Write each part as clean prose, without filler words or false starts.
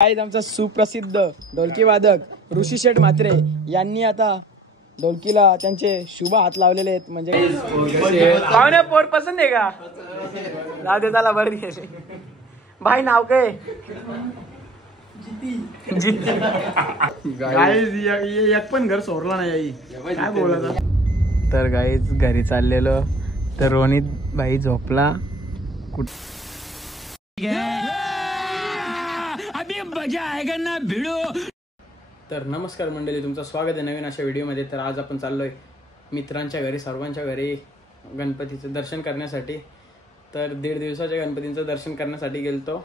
आज आमचा सुप्रसिद्ध ढोलकी वादक ऋषी शेठ म्हात्रे यांनी आता ढोलकीला त्यांचे शुभ हात लावलेले आहेत. म्हणजे पाहुणे पोर पसंत आहे का? जाऊ दे त्याला बरं घे भाई. नाव काय? एक पण घर सोडला नाही काय बोलत. तर गाईच घरी चाललेलो तर रोनित भाई झोपला. तर नमस्कार मंडळी, तुमचं स्वागत आहे नवीन अशा व्हिडिओमध्ये. तर आज आपण चाललोय मित्रांच्या घरी, सर्वांच्या घरी गणपतीचं दर्शन करण्यासाठी. तर 1.5 दिवसाच्या गणपतीचं दर्शन करण्यासाठी गेलतो,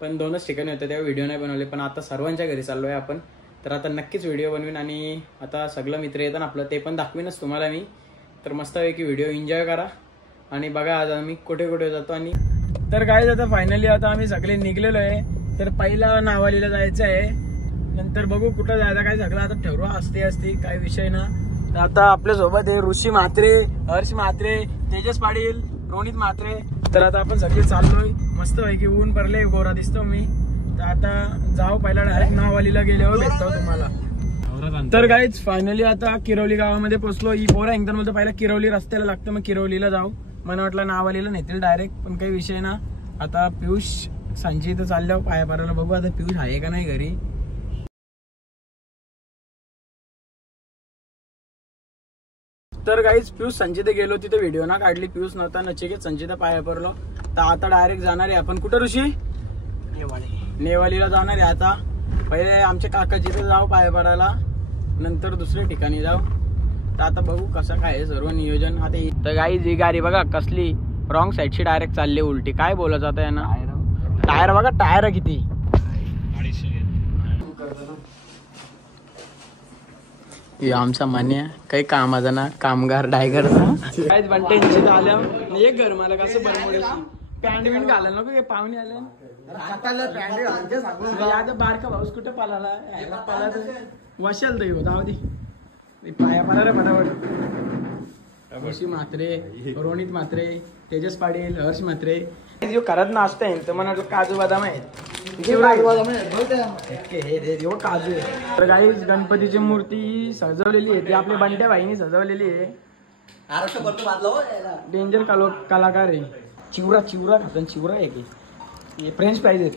पण 2च ठिकाणी होते तेव्हा व्हिडिओ नाही बनवले. पण आता सर्वांच्या घरी चाललोय आपण, तर आता नक्कीच व्हिडिओ बनवीन आणि आता सगळं मित्र येतात आपलं ते पण दाखवीनच तुम्हाला मी. तर मस्तपैकी व्हिडिओ एन्जॉय करा आणि बघा आज आम्ही कुठे कुठे जातो. आणि तर काय आता फायनली आता आम्ही सगळे निघलेलो आहे. तर पहिला नावालीला जायचं आहे, नंतर बघू कुठं जायचं काय. सगळं आता ठरवा असते काय विषय ना. आता आपल्या सोबत आहे ऋषी म्हात्रे, हर्ष म्हात्रे, तेजस पाटील, रोनित म्हात्रे. तर आता आपण सगळे चाललोय मस्त पैकी. ऊन पडले, गोरा दिसतो मी. तर आता जाऊ पहिला डायरेक्ट नावालीला गेल्यावर भेटतो तुम्हाला. तर गाईच फायनली आता किरवली गावामध्ये पोहोचलो. ही पोरा एकदम बोलतो पहिला किरवली रस्त्याला लागतं, मग किरवलीला जाऊ. मला वाटलं नावालीला नेतील डायरेक्ट, पण काही विषय ना. आता पियुष सांची इथं चालल्यावर पाया पारायला बघू आता पियुष आहे का नाही घरी. तर गाईच पियुष संचिता गेलो तिथे व्हिडिओ ना काढली. पियुष नव्हता, नचिकेत संचिता पाया पडलो. तर आता डायरेक्ट जाणार आहे आपण कुठं ऋषी? नेवालीला जाणार आहे. आता पहिले आमच्या काकाची इथे जाऊ पाया पडायला, नंतर दुसऱ्या ठिकाणी जाऊ. तर आता बघू कसं काय आहे सर्व नियोजन. आता तर गाईज ही गाडी बघा कसली रॉंग साईडची डायरेक्ट चालली उलटी. काय बोलायचं आता ना. टायर बघा, टायर किती. आमचा मान्य काही कामाचा ना, कामगार डायगरचा काय बंटेंची आल्या. एक घर मला कसं बरमोड्याची पॅन्ट बिंट घालायला नको, पाहुणे आले आता. बारका भाऊस कुठे पालाला पाला वशाल तर जाऊ दे पाया पाला रे फटाफट. ऋषी म्हात्रे, रोनित म्हात्रे, तेजस पाटील, हर्ष म्हात्रे करत नाचता येईल तर मला काजू बदाम आहेत. काजू आहे. तर काही गणपतीची मूर्ती सजवलेली आहे, ती आपल्या बंट्या भाईने सजवलेली आहे. डेंजर कलाकार आहे. चिवरा खातात, चिवरा आहे की फ्रेंच फ्राईज आहेत.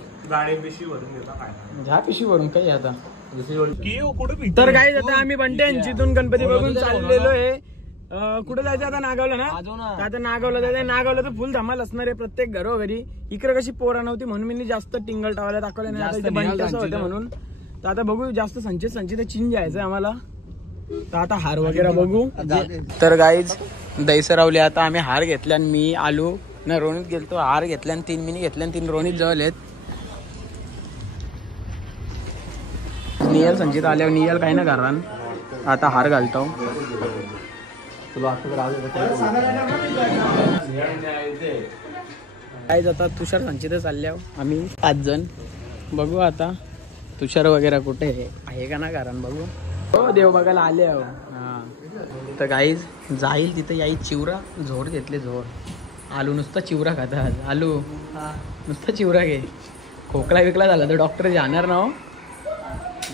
ह्या पिशवी भरून काही आता. तर काही आता आम्ही बंट्यांचीतून गणपती बघून चाललेलो आहे. कुठे जायचं आता? नागावला ना. आता नागावला जायचं. नागावला तर फुल धमाल असणार आहे प्रत्येक घरोघरी. इकडे कशी पोरा नव्हती म्हणून मी जास्त टिंगल टावायला दाखवले नाही होतं म्हणून. तर आता बघू जास्त संचित चिंज जायचंय आम्हाला. तर आता हार वगैरे बघू. तर गाईज दैसरावली आता आम्ही हार घेतल्या आणि मी आलो ना. रोनित गेलतो, हार घेतल्या आणि 3 मिनी घेतल्या आणि 3 रोनित जवळ आहेत. नियल संचित आल्यावर नियल काही ना घरान आता हार घालतो. काय जातात तुषार संचित चालल्यावर आम्ही 5 जण. बघू आता तुषार वगैरे कुठे आहे का ना कारण बघू. हो देव बघायला आले आहो. हा तर गाईज जाईल तिथे याई. चिवरा झोर घेतले, झोर. आलू नुसता चिवरा खातात. आलू नुसता चिवरा घे. खोकला विकला झाला तर डॉक्टर जाणार ना हो.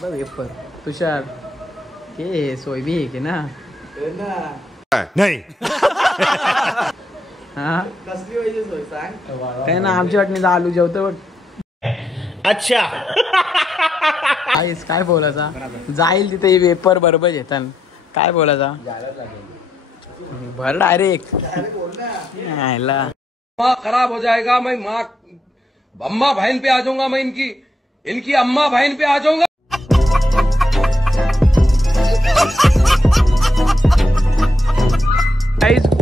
वेपर तुषार हे सोयबी आहे की ना. नाही हा कसली पाहिजे सोय सांग. काय ना आमची वाटणी आलू जेवतो बघ. अच्छा काय बोलायचा. जाईल तिथे वेपर बरोबर येतात. काय बोलायचा भर डायरेक्ट खराब हो जाएगा. मैं माँ अम्मा बहन पे आ जाऊंगा. मैं इनकी अम्मा बहन पे आ जाऊंगा.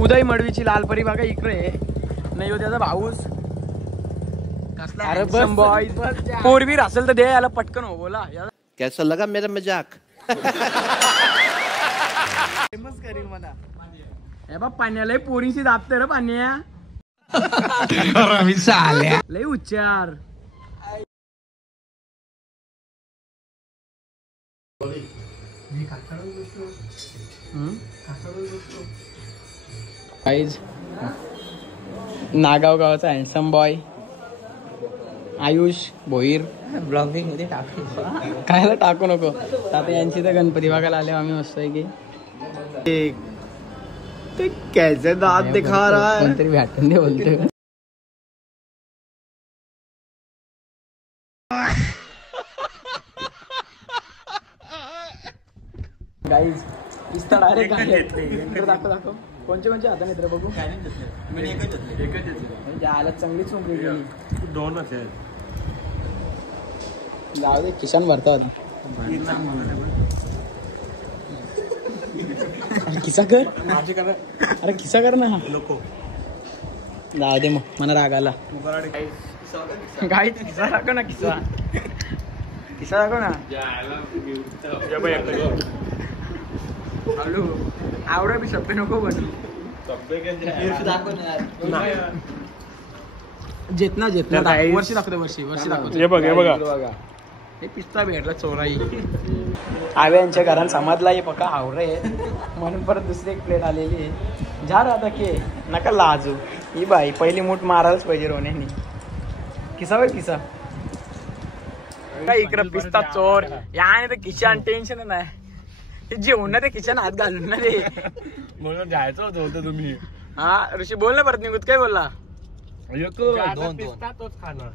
उदय मडवीची लालपरी बघा इकडे नाही. त्याचा भाऊस अरे बस बॉय पोरबीर असेल तर दे याला पटकन हो बोला. कैसा लगा मेरा मजाक? फेमस करील मला. हे बा पाण्याला पोरीशी दाबते रे पाण्या. लय उच्चार. नागाव गावाचा handsome boy Ayush Bhoir blogging मध्ये टाकू. कायला टाकू नको. आता यांची तर गणपती बघायला आले आम्ही मस्त आहे की कैसे दात दिखा रहा है. कोणतरी भेटून दे बोलते. गाईज इस्ता डायरेक्ट दाखव कोणचे हाता नाही तर बघू. म्हणजे आला चांगली चुंकली गेली. दोनच आहेत. जाऊ दे किसान भरतात. किसा कर अरे किसा कर ना. जाऊ दे मग मला राग आला. गाई किसा दाखव ना. किसा दाखव ना. हॅलो आवडा बी शब्द नको बनू. जेतना वर्षी दाखवतो. हे बघा हे पिस्ता भेटला चोराई. आवे यांच्या घरात समाजला हे पका आवरे म्हणून परत दुसरी एक प्लेट आलेली आहे. जा राहता की नका लाजू. ही बाई पहिली मूठ मारायलाच पाहिजे रोण्यानी. किसावर किसा काय इकडं पिस्ता चोर याने तर किचन टेन्शन नाही. जेवण ना ते किचन हात घालून ना रे. म्हणून जायचं होतं तुम्ही. हा ऋषी बोल ना परत निघूत काय बोलला. तोच खाणार.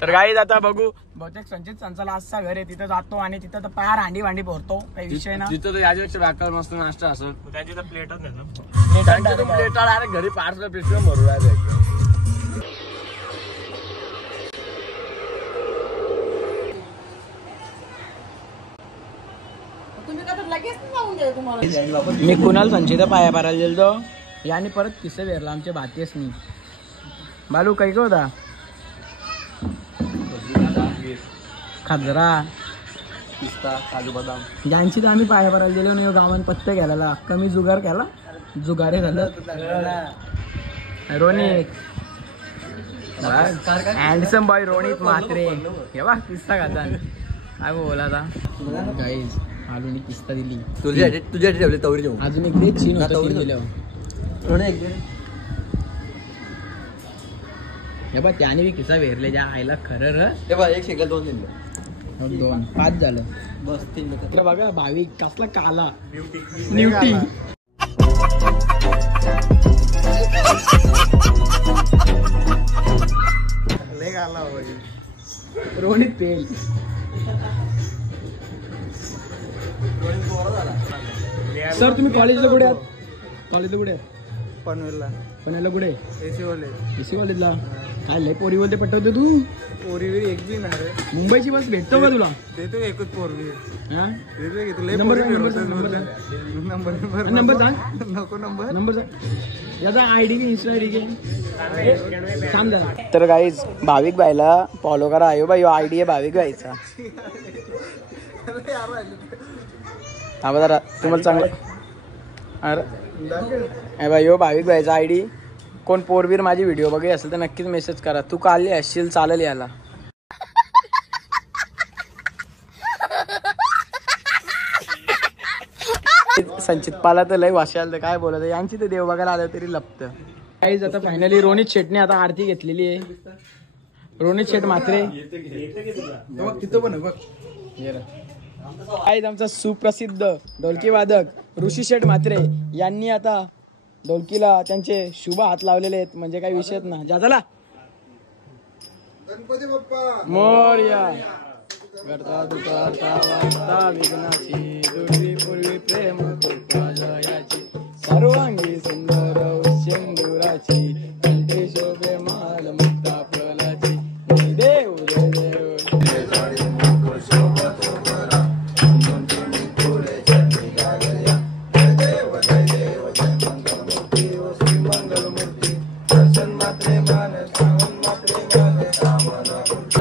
तर गाईज आता बघू. बहुतेक संचित संचाला आजचा घर आहे तिथं जातो आणि तिथं तर पार हांडी भांडी भरतो. काही विषय ना. तिथं तर याच्यापेक्षा व्याकरण मस्त नाश्ता असेल. त्यांची तर प्लेटच नाही प्लेट डायरेक्ट घरी पार्सल पिशव्या भरू राहिले. मी कुणाल संचित पाया पारायला गेलो याने परत किस्से वेरला आमच्या भातीयच नाही. बालू काही का होता खजरा पिस्ता काजू बदाम यांची तर आम्ही पाया पारायला गेलो नाही. गावात पत्ते घ्यायला कमी जुगार केला. जुगारे झालं. रोनित हँडसम बॉय रोनित म्हात्रे हे बा किस्सा खाता काय बोला आता. गाईज आलूनी किस्ता दिली तुझ्या ठेवले तवरी जेवण. अजून एक दे चीन होता दिल्यावर. हे बा त्याने बी किस्सा वेरले ज्या आईला खरं एक शेकल 2 दिले. 2 5 झालं बस 3 बघा. भाविक कसला काला न्यूटी. रोहित पेल सर तुम्ही कॉलेजला कुठे आहात. पनवेलला कुठे. एसी कॉलेजला. काय लय पोरी बोलते पटवते तू. पोरीवर एक बी नाही रे. मुंबईची बस भेटतो का तुला. देतो एकच पोरगी. नंबर सांग. याचा आयडी घे इंस्टा आयडी घे. सांग जरा. तर गाईज भाविक बाईला फॉलो करा. आयो बाई आयडी आहे भाविक बाईचा. हा जरा तुम्हाला चांगलं. अरे बाई यो भाविक बाईचा आयडी. कोण पोरबीर माझी व्हिडिओ बघे असेल तर नक्कीच मेसेज करा. तू काल असशील चालेल याला. संचित पाला तर लय वाशाल तर काय बोलत. यांची तर देव बघायला आलं तरी लपत. काहीच आता फायनली रोनित शेटने आता आरती घेतलेली आहे. रोनित शेट म्हात्रे तिथं पण बघ. आमचा सुप्रसिद्ध ढोलकी वादक ऋषी शेट म्हात्रे यांनी आता ढोलकीला त्यांचे शुभ हात लावलेले आहेत. म्हणजे काही विषयच ना. जाताला गणपती बाप्पा मोरया. करता दुकारता वाचता विघ्नाची दुर्वी पूर्वी प्रेम कृपा जयाची सर्वांगी सुंदर सिंदुराची कंठी शोभे माल मुक्ता फुलाची देव देव.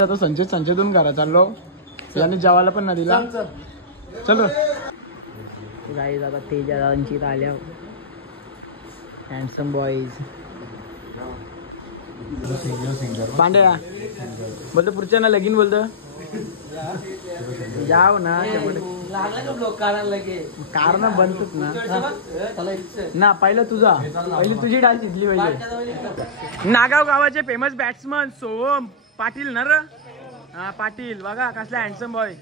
आता संचितून घरा चाललो. याने जेवायला पण नाही दिला. चल गाईज आता तेजाची आल्या. हँडसम बॉईज पांडे ना बोलतो पुढच्या ना लगीन बोलतो जाव ना. कारण बनतच ना पहिलं तुझा पहिली तुझी डाल शिजली पाहिजे. नागाव गावाचे फेमस बॅट्समन सोहम पाटील ना र. हा पाटील बघा कसला हँडसम बॉय.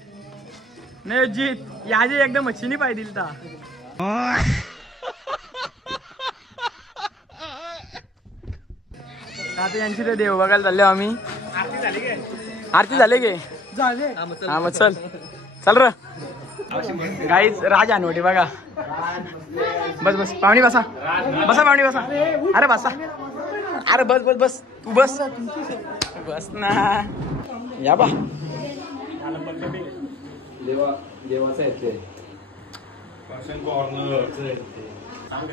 नाही जीत यादी एकदम मच्छीनी पाय दिल ता. आता यांची तर देव बघायला चाललो आम्ही. आरती झाले गे हा मग चल चल र. गाईच राज अनवटी बघा. बस बस पाहुणी बसा बसा पाहुणी बसा. अरे बसा अरे बस बस बस तू बस बस ना. या बा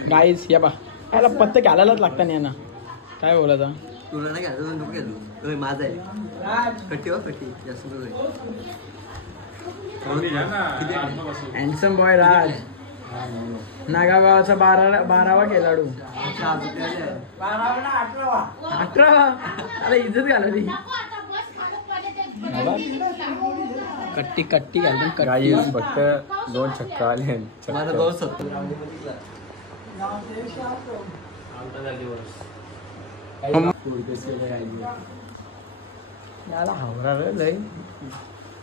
गाईच या बा याला पत्ते घालायलाच लागता नाही ना. काय बोलायचा तुला नाही घ्यायचं नको घ्यायचो माझा आहे कट्टी हो कट्टी जास्त हँडसम बॉय राज. नागाव गावाचा 12वा खेळाडू. 18 अरे इज्जत घालवली. कट्टी कट्टी घालून फक्त 2 छक्का आले. माझा 270. याला हावरा रे लय.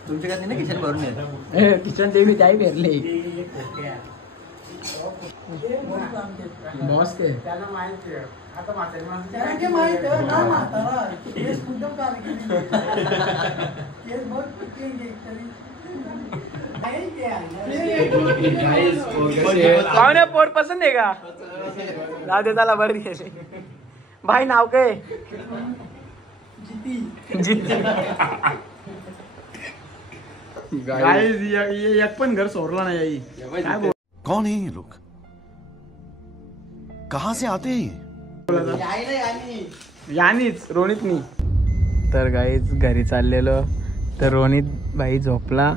तुमच्याकडे ना किचन भरून येत किचन देवी त्याही पेरले बॉस ते. पाहुणे पोर पसंत आहे का. जाऊ दे त्याला बरं गेले. भाई नाव काय. एक पण घर सोडला नाही. कौन है ये लोग, कहाँ से आते हैं? यानीच रोनितनी. तर गाईच घरी चाललेलो तर रोनित भाई झोपला.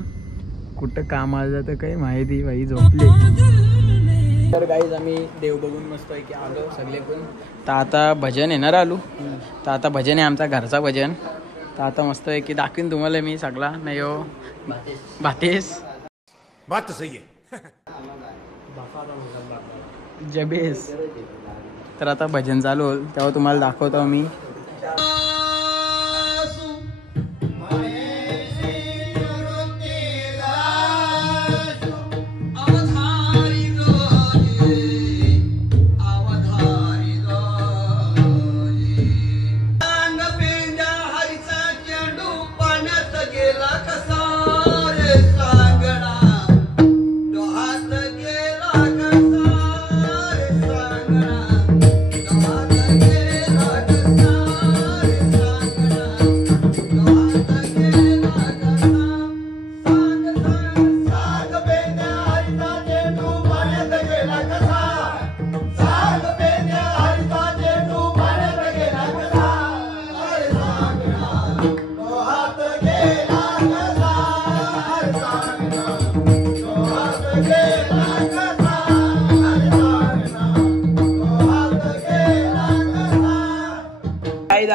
कुठं कामाला जातं काही माहिती भाई झोपले. तर गाईज आम्ही देव बघून मस्त पैकी आलो सगळे पण. तर आता भजन येणार आलो. तर आता भजन आहे आमचा घरचा भजन. तर आता मस्त पैकी दाखवीन तुम्हाला मी सगळा. नाही हो भातेस बात तो सही है. जबेस. तर आता भजन चालू होईल तेव्हा तुम्हाला दाखवतो मी.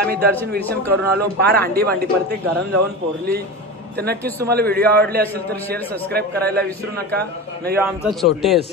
आम्ही दर्शन विर्शन करून आलो. पार अंडी भांडी प्रत्येक घरात जाऊन पोरली. तर नक्कीच तुम्हाला व्हिडिओ आवडले असेल तर शेअर सबस्क्राईब करायला विसरू नका. नाही आमचा छोटेस